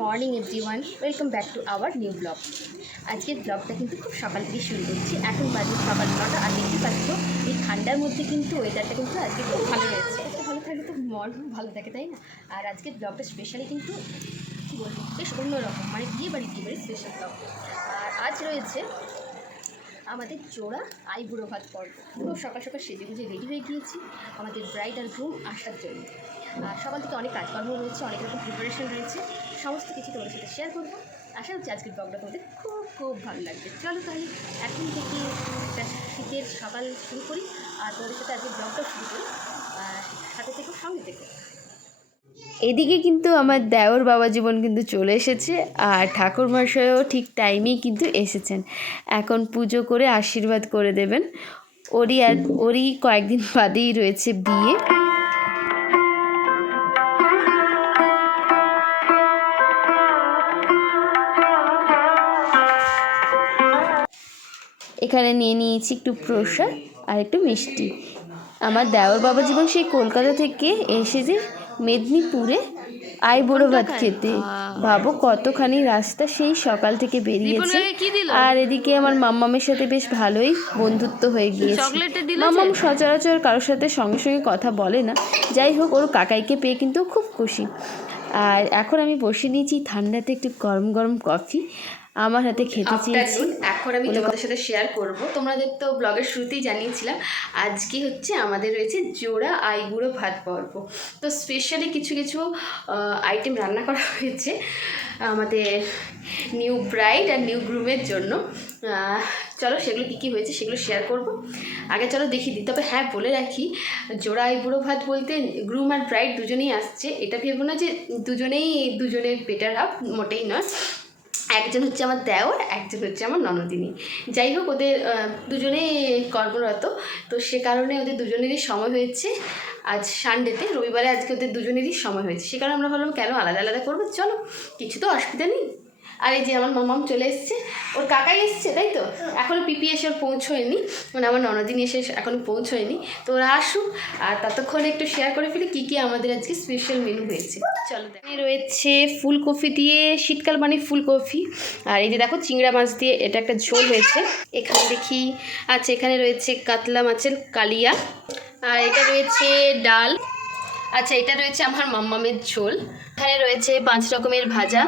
Morning everyone, welcome back to our new blog. আজকের ব্লগটা কিন্তু খুব সকাল থেকে শুরু করছি। এখন বাজে সকাল 9টা। আর দেখতে পাচ্ছ এই ঠান্ডার মধ্যে কিন্তু ওয়েদারটা কিন্তু আজকে খুব ভালো রয়েছে। ভালো থাকলে তো মন ভালো থাকে, তাই না? আর আজকের ব্লগটা স্পেশালি কিন্তু কী বলবো, বেশ অন্যরকম, মানে বিয়ে বাড়ি স্পেশাল ব্লগ। আর আজ রয়েছে আমাদের জোড়া আইবুড়ো ভাত পর্ব। খুব সকাল সকাল সেজে গুজে রেডি হয়ে গিয়েছি আমাদের ব্রাইড আর গ্রুম আসার জন্য। আর সকাল থেকে অনেক কাজকর্ম রয়েছে, অনেক রকম প্রিপারেশন রয়েছে, সমস্ত কিছু তোমাদের সাথে শেয়ার করবো। আশা করছি আজকের ব্লগটা তোমাদের খুব খুব ভালো লাগবে। চলো তাহলে এখন থেকে একটা শীতের সকাল শুরু করি, আর তোমাদের সাথে আজকের ব্লগটা শুরু করি। সাথে থেকো, সঙ্গে থেকো। এদিকে কিন্তু আমার দেওর বাবা জীবন কিন্তু চলে এসেছে, আর ঠাকুরমশাইও ঠিক টাইমেই কিন্তু এসেছেন। এখন পুজো করে আশীর্বাদ করে দেবেন। ওরই কয়েকদিন বাদেই রয়েছে বিয়ে। এখানে নিয়ে নিয়েছি একটু প্রসাদ আর একটু মিষ্টি। আমার দেওর বাবা জীবন সেই কলকাতা থেকে এসেছে মেদিনীপুরে আইবুড়ো ভাত খেতে। ভাবো কতখানি রাস্তা সেই সকাল থেকে বেরিয়েছে। আর এদিকে আমার মাম্মামের সাথে বেশ ভালোই বন্ধুত্ব হয়ে গিয়েছে। মাম্মাম সচরাচর কারোর সাথে সঙ্গে সঙ্গে কথা বলে না, যাই হোক ওর কাকাইকে পেয়ে কিন্তু খুব খুশি। আর এখন আমি বসে নিয়েছি ঠান্ডাতে একটু গরম গরম কফি আমার হাতে খেতে চেয়েছি। এখন আমি তোমাদের সাথে শেয়ার করব। তোমাদের তো ব্লগের শুরুতেই জানিয়েছিলাম আজকে হচ্ছে আমাদের রয়েছে জোড়া আইবুড়ো ভাত পর্ব। তো স্পেশালি কিছু কিছু আইটেম রান্না করা হয়েছে আমাদের নিউ ব্রাইড আর নিউ গ্রুমের জন্য। চলো সেগুলো কী কী হয়েছে সেগুলো শেয়ার করব। আগে চলো দেখি দিই। তবে হ্যাঁ বলে রাখি, জোড়া আইবুড়ো ভাত বলতে গ্রুম আর ব্রাইড দুজনেই আসছে। এটা ভেবো না যে দুজনের বেটার হাফ, মোটেই নয়। একজন হচ্ছে আমার দেওর, একজন হচ্ছে আমার ননদিনী। যাই হোক ওদের দুজনেই কর্মরত, তো সে কারণে ওদের দুজনেরই সময় হয়েছে আজ সানডেতে, রবিবারে আজকে ওদের দুজনেরই সময় হয়েছে। সে কারণে আমরা ভাবলাম কেন আলাদা আলাদা করবো, চলো কিছু তো অসুবিধা নেই। আর এই যে আমার মামাম চলে এসছে, ওর কাকাই এসছে, তাই তো? এখনও পিপি এসে ওর পৌঁছোয়নি, মানে আমার ননদিনী এসে এখনও পৌঁছোয়নি। তো ওরা আসুক, আর ততক্ষণে একটু শেয়ার করে ফেলি কী কী আমাদের আজকে স্পেশাল মেনু হয়েছে। চলো, রয়েছে ফুলকপি দিয়ে, শীতকাল মানে ফুলকপি। আর এই যে দেখো চিংড়া মাছ দিয়ে এটা একটা ঝোল হয়েছে। এখানে দেখি, আচ্ছা এখানে রয়েছে কাতলা মাছের কালিয়া। আর এটা রয়েছে ডাল। আচ্ছা এটা রয়েছে আমার মাম্মামের ঝোল। এখানে রয়েছে 5 রকমের ভাজা।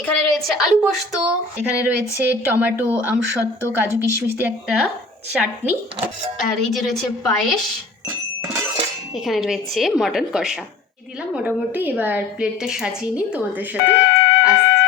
এখানে রয়েছে আলু পোস্ত। এখানে রয়েছে টমেটো, আমসত্ত্ব, কাজু কিশমিশ দিয়ে একটা চাটনি। আর এই যে রয়েছে পায়েস। এখানে রয়েছে মটন কষা দিলাম মোটামুটি। এবার প্লেটটা সাজিয়ে নিই, তোমাদের সাথে আসছি।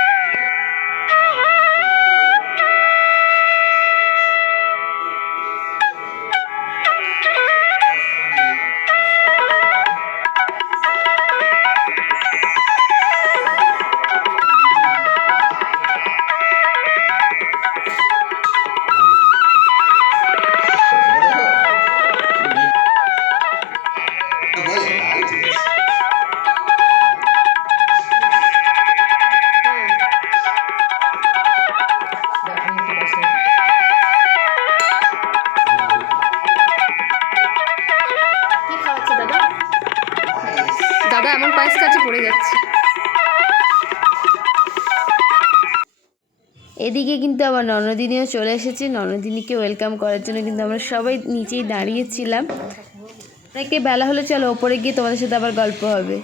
দাদা এমন পায়েস কাছে পড়ে যাচ্ছে। এদিকে কিন্তু আমার ননদিনীও চলে এসেছে। ননদিনীকে ওয়েলকাম করার জন্য কিন্তু আমরা সবাই নিচেই দাঁড়িয়েছিলাম। অনেকে বেলা হলে চলো ওপরে গিয়ে তোমাদের সাথে আবার গল্প হবে।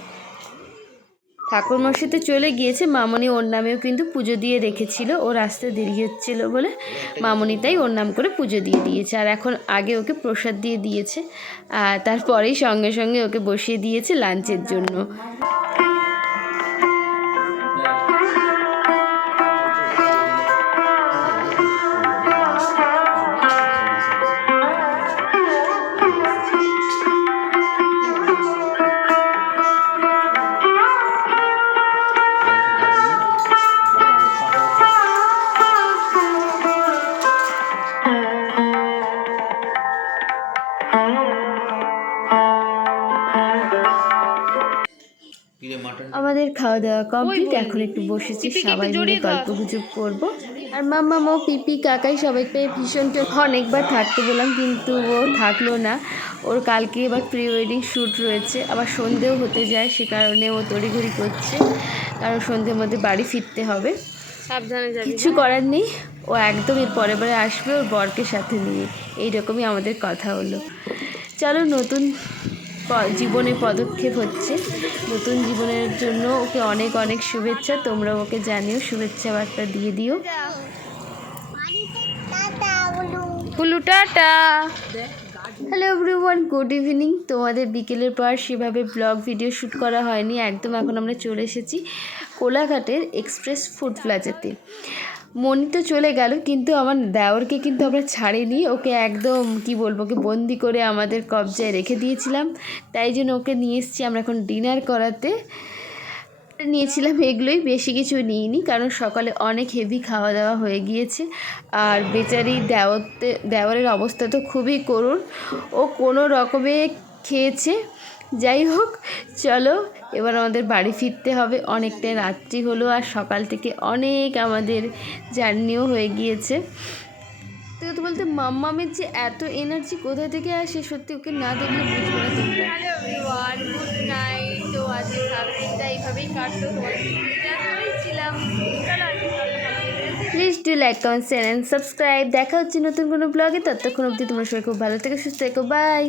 ঠাকুরমশাই তো চলে গিয়েছে, মামনি ওর নামেও কিন্তু পুজো দিয়ে রেখেছিল। ওর আসতে দেরি হচ্ছিলো বলে মামনি তাই ওর নাম করে পুজো দিয়ে দিয়েছে। আর এখন আগে ওকে প্রসাদ দিয়ে দিয়েছে, আর তারপরেই সঙ্গে সঙ্গে ওকে বসিয়ে দিয়েছে লাঞ্চের জন্য। আমাদের খাওয়া দাওয়া কমপ্লিট, এখন একটু বসেছি সবাই মিলে গল্প গুজব করবো। আর মাম্মা মো পিপি কাকাই সবাইকে ভীষণ অনেকবার থাকতে বললাম কিন্তু ও থাকলো না। ওর কালকে এবার প্রি ওয়েডিং শ্যুট রয়েছে, আবার সন্ধেও হতে যায়, সে কারণে ও তড়িঘড়ি করছে, কারণ সন্ধ্যের মধ্যে বাড়ি ফিরতে হবে। সাবধানে যাবে, কিছু করার নেই, ও একদম এর পরের বারে আসবে ওর বরকে সাথে নিয়ে। এইরকমই আমাদের কথা হলো। চলো, নতুন জীবনে পদক্ষেপ হচ্ছে, নতুন জীবনের জন্য ওকে অনেক অনেক শুভেচ্ছা। তোমরা ওকে জানিও, শুভেচ্ছা বার্তা দিয়ে দিও। Hulu tata. Hello everyone, good evening. তোমাদের বিকেলের পর সেভাবে ব্লগ ভিডিও শ্যুট করা হয়নি একদম। এখন আমরা চলে এসেছি কোলাঘাটের এক্সপ্রেস ফুড প্লাজাতে। মনি তো চলে গেল, কিন্তু আমার দেওরকে কিন্তু আমরা ছাড়িনি, ওকে একদম কি বলবো, ওকে বন্দি করে আমাদের কবজায় রেখে দিয়েছিলাম। তাই জন্য ওকে নিয়ে এসেছি আমরা এখন ডিনার করাতে। নিয়েছিলাম এগুলোই, বেশি কিছু নিইনি, কারণ সকালে অনেক হেভি খাওয়া দাওয়া হয়ে গিয়েছে। আর বেচারি দেওরের অবস্থা তো খুবই করুণ, ও কোনো রকমে খেয়েছে। যাই হোক, চলো এবার আমাদের বাড়ি ফিরতে হবে, অনেকটাই রাত্রি হলো, আর সকাল থেকে অনেক আমাদের জার্নিও হয়ে গিয়েছে। তো বলতে মাম্মামের যে এত এনার্জি কোথা থেকে আসে, সত্যি ওকে না দেখলে বুঝবে না তোমরা। Hello everyone, good night. তো আজকে সারাদিনটা এইভাবেই কাটলো, ছিলাম। Please do like, comment, share and subscribe. দেখা হচ্ছে নতুন কোনো ব্লগে, ততক্ষণ অবধি তোমরা সবাই খুব ভালো থেকো, সুস্থ থেকো, বাই।